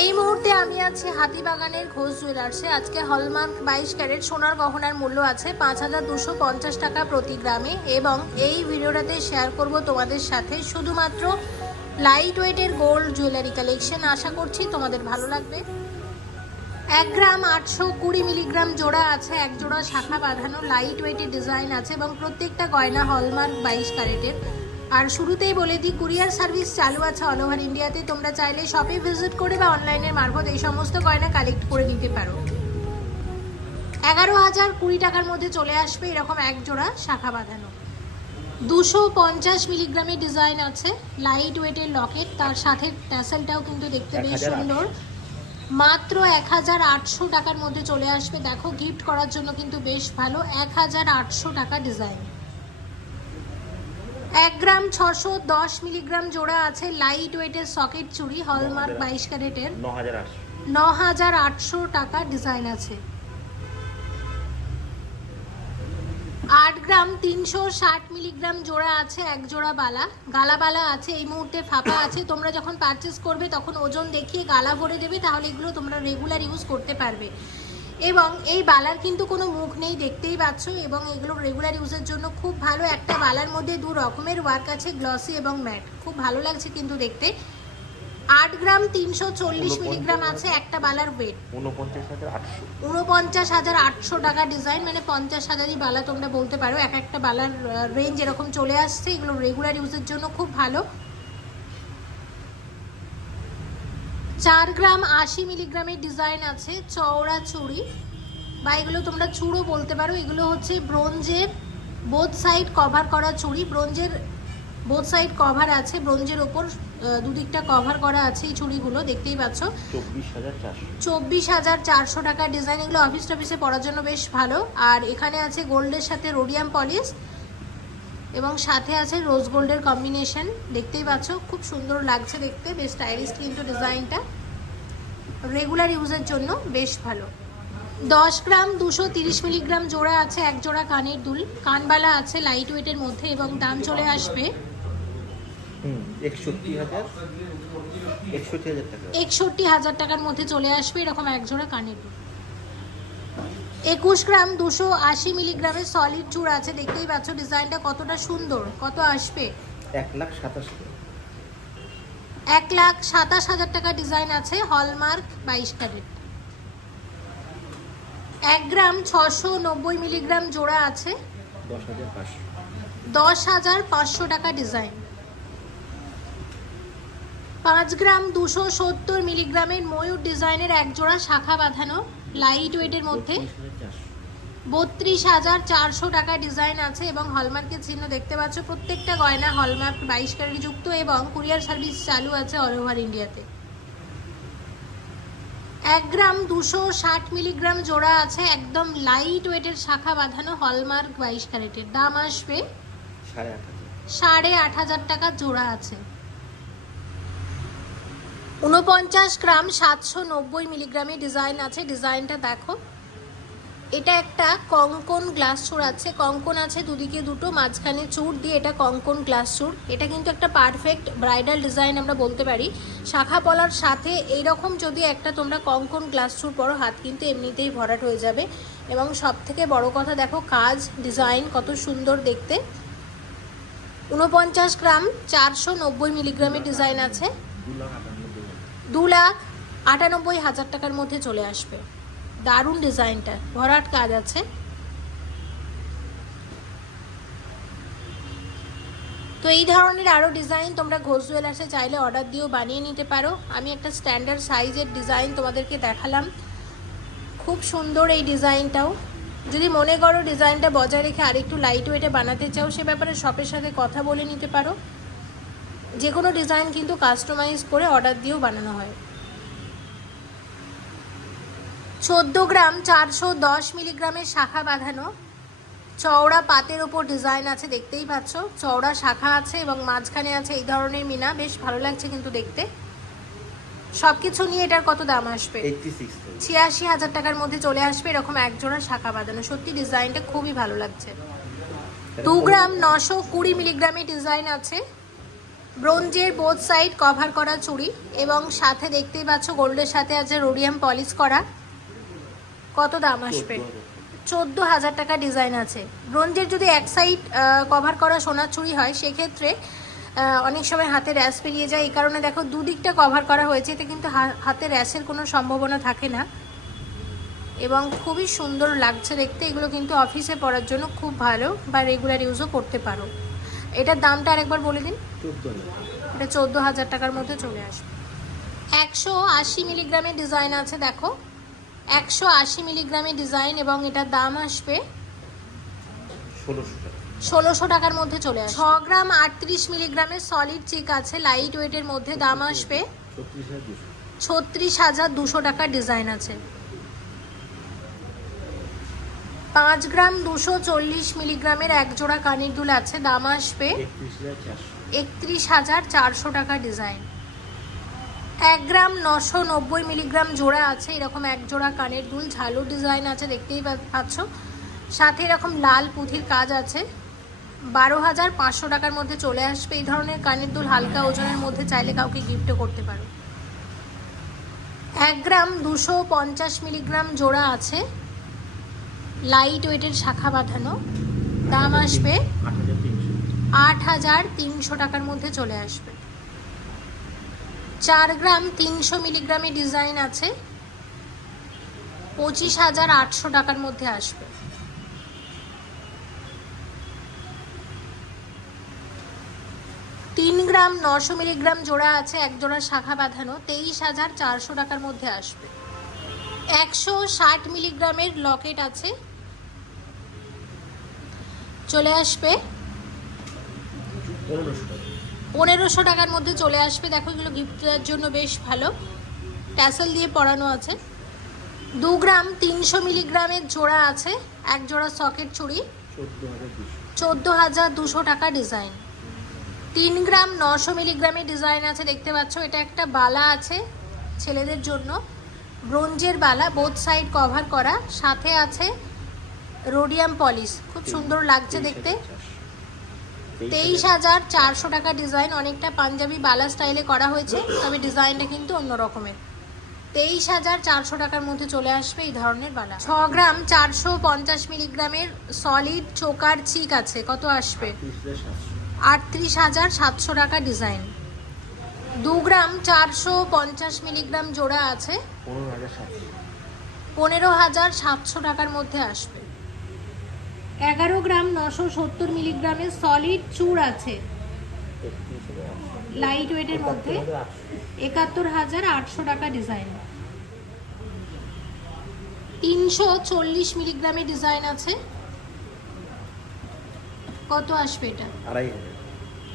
এই মুহূর্তে আমি আছি হাতিবাগানের ঘোষ জুয়েলার্সে। আজকে হলমার্ক 22 ক্যারেট সোনার গহনার মূল্য আছে 5250 টাকা প্রতি গ্রামে, এবং এই ভিডিওটাতে শেয়ার করব তোমাদের সাথে শুধুমাত্র লাইট ওয়েটের গোল্ড জুয়েলারি কালেকশন। আশা করছি তোমাদের ভালো লাগবে। 1 গ্রাম 820 মিলিগ্রাম জোড়া আছে, এক জোড়া শাখা বাঁধানো লাইট ওয়েটের ডিজাইন আছে এবং প্রত্যেকটা গয়না হলমার্ক 22 ক্যারেটের। আর শুরুতেই বলে দিই, কুরিয়ার সার্ভিস চালু আছে অল ওভার ইন্ডিয়াতে। তোমরা চাইলে শপে ভিজিট করে বা অনলাইনের মারফত এই সমস্ত গয়না কালেক্ট করে নিতে পারো। 11,020 টাকার মধ্যে চলে আসবে এরকম এক জোড়া শাখা বাঁধানো। 250 মিলিগ্রামের ডিজাইন আছে, লাইট ওয়েটের লকেট, তার সাথে ট্যাসেলটাও কিন্তু দেখতে বেশ সুন্দর। মাত্র 1800 টাকার মধ্যে চলে আসবে। দেখো, গিফট করার জন্য কিন্তু বেশ ভালো। 1800 টাকা ডিজাইন। 1 গ্রাম 610 মিলিগ্রাম জোড়া আছে, লাইট ওয়েটের সকেট চুড়ি হলমার্ক 22 ক্যারেটের। 9800 টাকা ডিজাইন আছে। 8 গ্রাম 360 মিলিগ্রাম জোড়া আছে, এক জোড়া বালা, গালা বালা আছে। এই মুহূর্তে ফাঁপা আছে, তোমরা যখন পারচেস করবে তখন ওজন দেখিয়ে গালা ভরে দেবে, তাহলে এগুলো তোমরা রেগুলার ইউজ করতে পারবে। এবং এই বালার কিন্তু কোনো মুখ নেই, দেখতেই পাচ্ছ, এবং এগুলো রেগুলার ইউজের জন্য খুব ভালো। একটা বালার মধ্যে দু রকমের ওয়ার্ক আছে, গ্লসি এবং ম্যাট, খুব ভালো লাগছে কিন্তু দেখতে। 8 গ্রাম 340 মিলিগ্রাম আছে, একটা বালার ওয়েট 49,800 টাকা ডিজাইন, মানে 50,000ই বালা তোমরা বলতে পারো। এক একটা বালার রেঞ্জ এরকম চলে আসছে, এগুলো রেগুলার ইউজের জন্য খুব ভালো। 4 গ্রাম 80 মিলিগ্রামের ডিজাইন আছে, চওড়া চুড়ি, বা এগুলো তোমরা চূড়ো বলতে পারো। এগুলো হচ্ছে ব্রোঞ্জের বোথ সাইড কভার করা চুড়ি, ব্রোঞ্জের বোথ সাইড কভার আছে, ব্রোঞ্জের ওপর দুদিকটা কভার করা আছে এই চুড়িগুলো, দেখতেই পাচ্ছ। 24,400 টাকা ডিজাইন। এগুলো অফিস টফিসে পরার জন্য বেশ ভালো। আর এখানে আছে গোল্ডের সাথে রোডিয়াম পলিশ, এবং সাথে আছে রোজ গোল্ডের কম্বিনেশন, দেখতেই পাচ্ছ, খুব সুন্দর লাগছে দেখতে, বেশ স্টাইলিশ কিন্তু ডিজাইনটা, রেগুলার ইউজের জন্য বেশ ভালো। 10 গ্রাম 230 মিলিগ্রাম জোড়া আছে, এক জোড়া কানের দুল, কানবালা আছে লাইট ওয়েটের মধ্যে, এবং দাম চলে আসবে 61,000 টাকার মধ্যে চলে আসবে এরকম এক জোড়া কানের দুল। 21 গ্রাম 280 মিলিগ্রামের সলিড চূড় আছে, দেখতেই পাচ্ছ ডিজাইনটা কতটা সুন্দর। কত আসবে? 1,27,000 টাকা ডিজাইন আছে, হলমার্ক 22 ক্যারেট। 1 গ্রাম 690 মিলিগ্রাম জোড়া আছে, 10,500 টাকা ডিজাইন। 5 গ্রাম 270 মিলিগ্রামের ময়ূর ডিজাইনের এক জোড়া শাখা বাঁধানো লাইট ওয়েটের মধ্যে, 32,400 টাকা ডিজাইন আছে, এবং হলমার্কের চিহ্ন দেখতে পাচ্ছ। প্রত্যেকটা গয়না হলমার্ক 22 ক্যারেট যুক্ত, এবং কুরিয়ার সার্ভিস চালু আছে অল ওভার ইন্ডিয়াতে। 1 গ্রাম 260 মিলিগ্রাম জোড়া আছে, একদম লাইট ওয়েটের শাখা বাঁধানো হলমার্ক 22 ক্যারেটের। দাম আসবে 8,500 টাকা জোড়া আছে। 49 গ্রাম 790 মিলিগ্রামের ডিজাইন আছে, ডিজাইনটা দেখো। এটা একটা কঙ্কন গ্লাস চূড় আছে, কঙ্কন আছে দুদিকে দুটো, মাঝখানে চূড় দিয়ে এটা কঙ্কন গ্লাস চূড়। এটা কিন্তু একটা পারফেক্ট ব্রাইডাল ডিজাইন আমরা বলতে পারি। শাখা পলার সাথে এইরকম যদি একটা তোমরা কঙ্কন গ্লাস চূড় পরো, হাত কিন্তু এমনিতেই ভরাট হয়ে যাবে। এবং সব থেকে বড় কথা দেখো, কাজ ডিজাইন কত সুন্দর দেখতে। 49 গ্রাম 490 মিলিগ্রামের ডিজাইন আছে, 2,98,000 টাকার মধ্যে চলে আসবে। দারুণ ডিজাইনটা, ভরাট কাজ আছে। তো এই ধরনের আরও ডিজাইন তোমরা ঘোষ জুয়েলার্সে চাইলে অর্ডার দিয়েও বানিয়ে নিতে পারো। আমি একটা স্ট্যান্ডার্ড সাইজের ডিজাইন তোমাদেরকে দেখালাম, খুব সুন্দর এই ডিজাইনটাও। যদি মনে করো ডিজাইনটা বজায় রেখে আরেকটু লাইট ওয়েটে বানাতে চাও, সে ব্যাপারে শপের সাথে কথা বলে নিতে পারো। যে কোনো ডিজাইন কিন্তু কাস্টমাইজ করে অর্ডার দিয়েও বানানো হয়। 14 গ্রাম 410 মিলিগ্রামের শাখা বাঁধানো চওড়া পাতের ওপর ডিজাইন আছে, দেখতেই পাচ্ছ, চওড়া শাখা আছে এবং মাঝখানে আছে এই ধরনের মিনা, বেশ ভালো লাগছে কিন্তু দেখতে। সবকিছু নিয়ে এটার কত দাম আসবে? 86,000 টাকার মধ্যে চলে আসবে এরকম এক জোড়া শাখা বাঁধানো। সত্যি ডিজাইনটা খুবই ভালো লাগছে। 2 গ্রাম 920 মিলিগ্রামের ডিজাইন আছে, ব্রোঞ্জের বোথ সাইড কভার করা চুড়ি এবং সাথে দেখতেই পাচ্ছ গোল্ডের সাথে আছে রোডিয়াম পলিশ করা। কত দাম আসবে? 14,000 টাকা ডিজাইন আছে। ব্রোঞ্জের যদি এক সাইড কভার করা সোনার চুড়ি হয় সেক্ষেত্রে অনেক সময় হাতে র্যাশ পেরিয়ে যায়, এই কারণে দেখো দুদিকটা কভার করা হয়েছে, এতে কিন্তু হাতে র্যাশের কোনো সম্ভাবনা থাকে না এবং খুবই সুন্দর লাগছে দেখতে। এগুলো কিন্তু অফিসে পরার জন্য খুব ভালো বা রেগুলার ইউজও করতে পারো। এটার দামটা আরেকবার বলে দিন। এটা 14,000 টাকার মধ্যে চলে আসবে। 180 মিলিগ্রামের ডিজাইন আছে, দেখো 180 মিলিগ্রামের ডিজাইন এবং এটার দাম আসবে 1600 টাকার মধ্যে চলে আসবে। 6 গ্রাম 38 মিলিগ্রামের সলিড চিক আছে লাইট ওয়েটের মধ্যে, দাম আসবে 36,200 টাকার ডিজাইন আছে। 5 গ্রাম 240 মিলিগ্রামের এক জোড়া কানের দুল আছে, দাম আসবে 31,400 টাকা ডিজাইন। 1 গ্রাম 990 মিলিগ্রাম জোড়া আছে, এরকম এক জোড়া কানের দুল ঝালু ডিজাইন আছে, দেখতেই পাচ্ছ। সাথে এরকম লাল পুঁথির কাজ আছে, 12,500 টাকার মধ্যে চলে আসবে। এই ধরনের কানের দুল হালকা ওজনের মধ্যে চাইলে কাউকে গিফটও করতে পারো। 1 গ্রাম 250 মিলিগ্রাম জোড়া আছে, লাইট ওয়েটের শাখা বাঁধানো, দাম আসবে 8,300 টাকার মধ্যে চলে আসবে। 4 গ্রাম 300 মিলিগ্রামের ডিজাইন আছে, 25,800 টাকার মধ্যে আসবে। 3 গ্রাম 900 মিলিগ্রাম জোড়া আছে, এক জোড়া শাখা বাঁধানো, 23,400 টাকার মধ্যে আসবে। 160 মিলিগ্রামের লকেট আছে, চলে আসবে 1500 টাকার মধ্যে চলে আসবে। দেখো এগুলো গিফট দেওয়ার জন্য বেশ ভালো, ট্যাসেল দিয়ে পরানো আছে। 2 গ্রাম 300 মিলিগ্রামের জোড়া আছে, এক জোড়া সকেট চুড়ি, 14,200 টাকা ডিজাইন। 3 গ্রাম 900 মিলিগ্রামের ডিজাইন আছে, দেখতে পাচ্ছ। এটা একটা বালা আছে ছেলেদের জন্য, ব্রোঞ্জের বালা, বোথ সাইড কভার করা, সাথে আছে রোডিয়াম পলিশ, খুব সুন্দর লাগছে দেখতে। 23,400 টাকা ডিজাইন, অনেকটা পাঞ্জাবি বালা স্টাইলে করা হয়েছে, তবে ডিজাইনটা কিন্তু অন্য রকমের। 23,400 টাকার মধ্যে চলে আসবে এই ধরনের বালা। 6 গ্রাম 450 মিলিগ্রামের সলিড চোকার চিক আছে, কত আসবে? 38,700 টাকা ডিজাইন। 2 গ্রাম 450 মিলিগ্রাম জোড়া আছে, 15,700 টাকার মধ্যে আসবে। 11 গ্রাম 970 মিলিগ্রামের সলিড চূড় আছে, লাইট ওয়েটের মধ্যে, 71,800 টাকা ডিজাইন। 340 মিলিগ্রামের ডিজাইন আছে, কত আসবে এটা?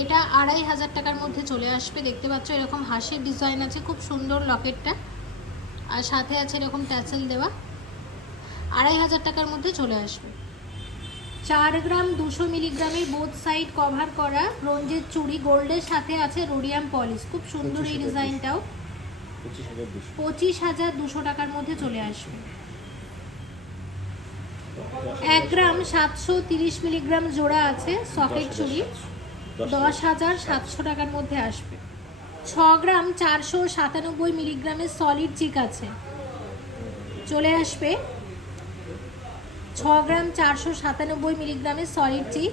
এটা 2,500 টাকার মধ্যে চলে আসবে। দেখতে পাচ্ছ এরকম হাঁসের ডিজাইন আছে, খুব সুন্দর লকেটটা, আর সাথে আছে এরকম ট্যাসেল দেওয়া, 2,500 টাকার মধ্যে চলে আসবে। 4 গ্রাম 200 মিলিগ্রামের বোথ সাইড কভার করা ব্রোঞ্জের চুড়ি, গোল্ডের সাথে আছে রোডিয়াম পলিশ, খুব সুন্দর এই ডিজাইনটাও, 25,200 টাকার মধ্যে চলে আসবে। 1 গ্রাম 730 মিলিগ্রাম জোড়া আছে সকেট চুড়ি, 10,700 টাকার মধ্যে আসবে। 6 গ্রাম 497 মিলিগ্রামের সলিড চিক আছে, চলে আসবে 6 গ্রাম 497 মিলিগ্রামের সলিড চিক,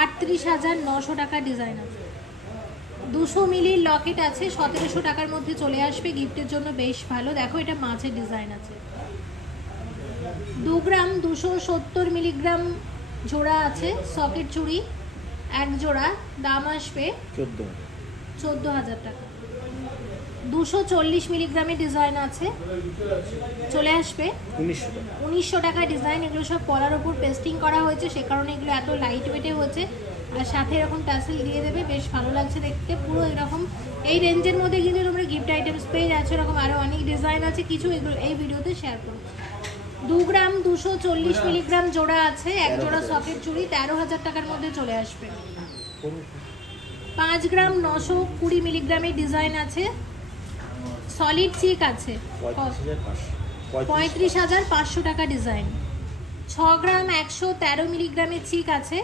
38,900 টাকা ডিজাইন আছে। 200 মিলির লকেট আছে, 1,700 টাকার মধ্যে চলে আসবে, গিফটের জন্য বেশ ভালো। দেখো এটা মাছের ডিজাইন আছে। 2 গ্রাম 270 মিলিগ্রাম জোড়া আছে সকেট চুড়ি, এক জোড়া, দাম আসবে 14,000 টাকা। 240 মিলিগ্রামের ডিজাইন আছে, চলে আসবে 1900 টাকা ডিজাইন। এগুলো সব পলার ওপর পেস্টিং করা হয়েছে, সে কারণে এগুলো এত লাইট ওয়েটে হচ্ছে, আর সাথে এরকম টাসেল দিয়ে দেবে, বেশ ভালো লাগছে দেখতে। পুরো এরকম এই রেঞ্জের মধ্যে কিন্তু তোমরা গিফট আইটেমস পেয়ে যাচ্ছ। এরকম আরও অনেক ডিজাইন আছে, কিছু এগুলো এই ভিডিওতে শেয়ার করো। 2 গ্রাম 240 মিলিগ্রাম জোড়া আছে, এক জোড়া সকেট চুড়ি, 13,000 টাকার মধ্যে চলে আসবে। 5 গ্রাম 920 মিলিগ্রামের ডিজাইন আছে, সলিড চিক আছে, 35,500 টাকা ডিজাইন। 6 গ্রাম 113 মিলিগ্রামের চিক আছে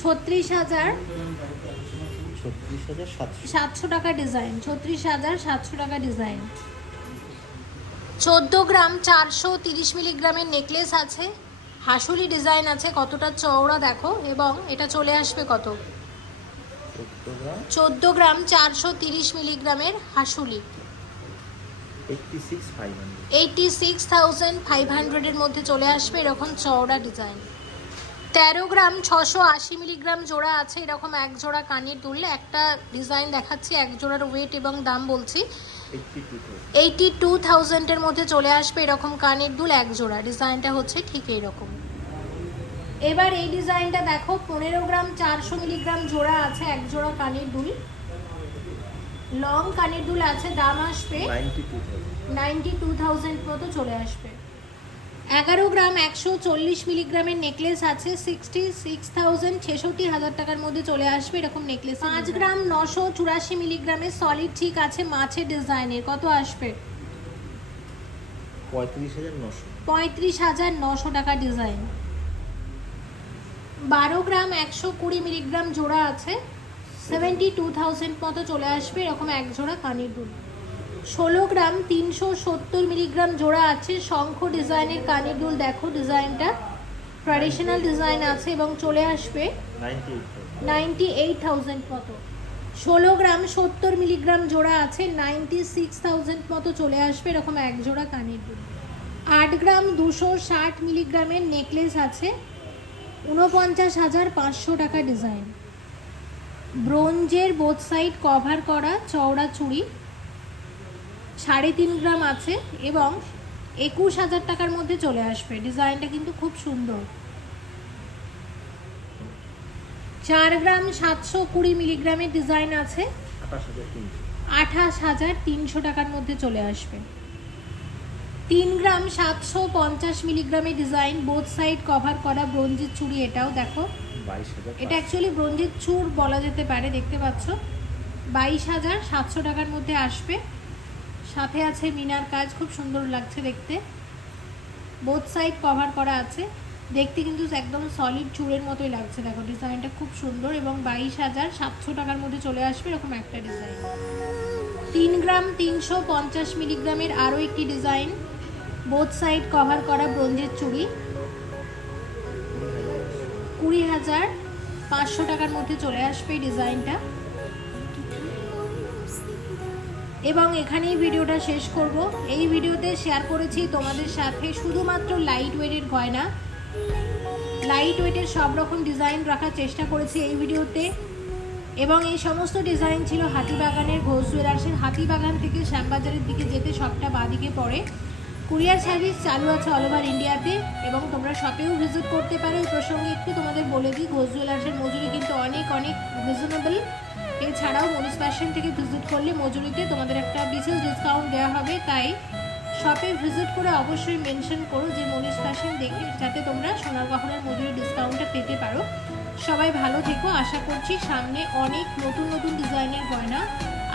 36,700 টাকা ডিজাইন, 36,700 টাকা ডিজাইন। 14 গ্রাম 430 মিলিগ্রামের নেকলেস আছে, হাসুলি ডিজাইন আছে, কতটা চওড়া দেখো, এবং এটা চলে আসবে কত, 14 গ্রাম 430 মিলিগ্রামের হাসুলি 86,500 এর মধ্যে চলে আসবে এরকম চওড়া ডিজাইন। 13 গ্রাম 680 মিলিগ্রাম জোড়া আছে, এরকম এক জোড়া কানের দুল, একটা ডিজাইন দেখাচ্ছি, এক জোড়ার ওয়েট এবং দাম বলছি 82,000 এর মধ্যে চলে আসবে এরকম কানের দুল এক জোড়া। ডিজাইনটা হচ্ছে ঠিক এইরকম। এবার এই ডিজাইনটা দেখো, 15 গ্রাম 400 মিলিগ্রাম জোড়া আছে, এক জোড়া কানের দুল, লং কানের দুল আছে, দাম আসবে 92,000 মতো চলে আসবে। 11 গ্রাম 140 মিলিগ্রামের নেকলেস আছে, 66,000 টাকার মধ্যে চলে আসবে এরকম নেকলেস। 5 গ্রাম 984 মিলিগ্রামের সলিড ঠিক আছে, মাছের ডিজাইনের, কত আসবে, 35,900 টাকা ডিজাইন। 12 গ্রাম 120 মিলিগ্রাম জোড়া আছে, 72,000 মতো চলে আসবে এরকম এক জোড়া কানের দুল। 16 গ্রাম 370 মিলিগ্রাম জোড়া আছে, শঙ্খ ডিজাইনের কানের দুল, দেখো ডিজাইনটা ট্র্যাডিশনাল ডিজাইন আছে এবং চলে আসবে 98,000 মতো। 16 গ্রাম 70 মিলিগ্রাম জোড়া আছে, 96,000 মতো চলে আসবে এরকম এক জোড়া কানের দুল। 8 গ্রাম 260 মিলিগ্রামের নেকলেস আছে, 49,500 টাকা ডিজাইন। ব্রোঞ্জের বোথ সাইড কভার করা চওড়া চুড়ি, 3.5 গ্রাম আছে এবং 21,000 টাকার মধ্যে চলে আসবে। ডিজাইনটা কিন্তু খুব সুন্দর। 4 গ্রাম 720 মিলিগ্রামের ডিজাইন আছে, 28,300 টাকার মধ্যে চলে আসবে। 3 গ্রাম 750 মিলিগ্রামের ডিজাইন, বোথ সাইড কভার করা ব্রোঞ্জের চুড়ি, এটাও দেখো, এটা অ্যাকচুয়ালি ব্রোঞ্জের চূড় বলা যেতে পারে, দেখতে পাচ্ছ, 22,700 টাকার মধ্যে আসবে। সাথে আছে মিনার কাজ, খুব সুন্দর লাগছে দেখতে, বোথ সাইড কভার করা আছে, দেখতে কিন্তু একদম সলিড চূড়ের মতোই লাগছে, দেখো ডিজাইনটা খুব সুন্দর এবং 22,700 টাকার মধ্যে চলে আসবে এরকম একটা ডিজাইন। 3 গ্রাম 350 মিলিগ্রামের আরও একটি ডিজাইন, বোথ সাইড কভার করা ব্রোঞ্জের চুড়ি, 20,500 টাকার মধ্যে চলে আসবে এই ডিজাইনটা। এবং এখানেই ভিডিওটা শেষ করব। এই ভিডিওতে শেয়ার করেছি তোমাদের সাথে শুধুমাত্র লাইট ওয়েটের গয়না, লাইট ওয়েটের সব রকম ডিজাইন রাখার চেষ্টা করেছি এই ভিডিওতে, এবং এই সমস্ত ডিজাইন ছিল হাতিবাগানের ঘোষ জুয়েলার্সের। হাতিবাগান থেকে শ্যামবাজারের দিকে যেতে সবটা বাঁদিকে পড়ে। কুরিয়ার সার্ভিস চালু আছে অল ওভার ইন্ডিয়াতে এবং তোমরা শপেও ভিজিট করতে পারো। এই প্রসঙ্গে একটু তোমাদের বলে দিই, ঘোষ জুয়েলার্সের মজুরি কিন্তু অনেক রিজনেবল। এছাড়াও মনীষ ফ্যাশন থেকে ভিজিট করলে মজুরিতে তোমাদের একটা বিশেষ ডিসকাউন্ট দেওয়া হবে, তাই শপে ভিজিট করে অবশ্যই মেনশন করো যে মনীষ ফ্যাশন দেখে, যাতে তোমরা সোনার গহনার মজুরি ডিসকাউন্টটা পেতে পারো। সবাই ভালো থেকো, আশা করছি সামনে অনেক নতুন ডিজাইনের গয়না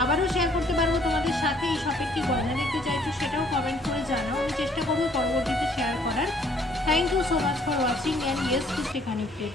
আবারও শেয়ার করতে পারবো তোমাদের সাথে। এই শপের কি গয়না দেখতে চাইছো সেটাও কমেন্ট করে জানাও, আমি চেষ্টা করবো পরবর্তীতে শেয়ার করার। Thank you so much for watching and yes, to stay connected.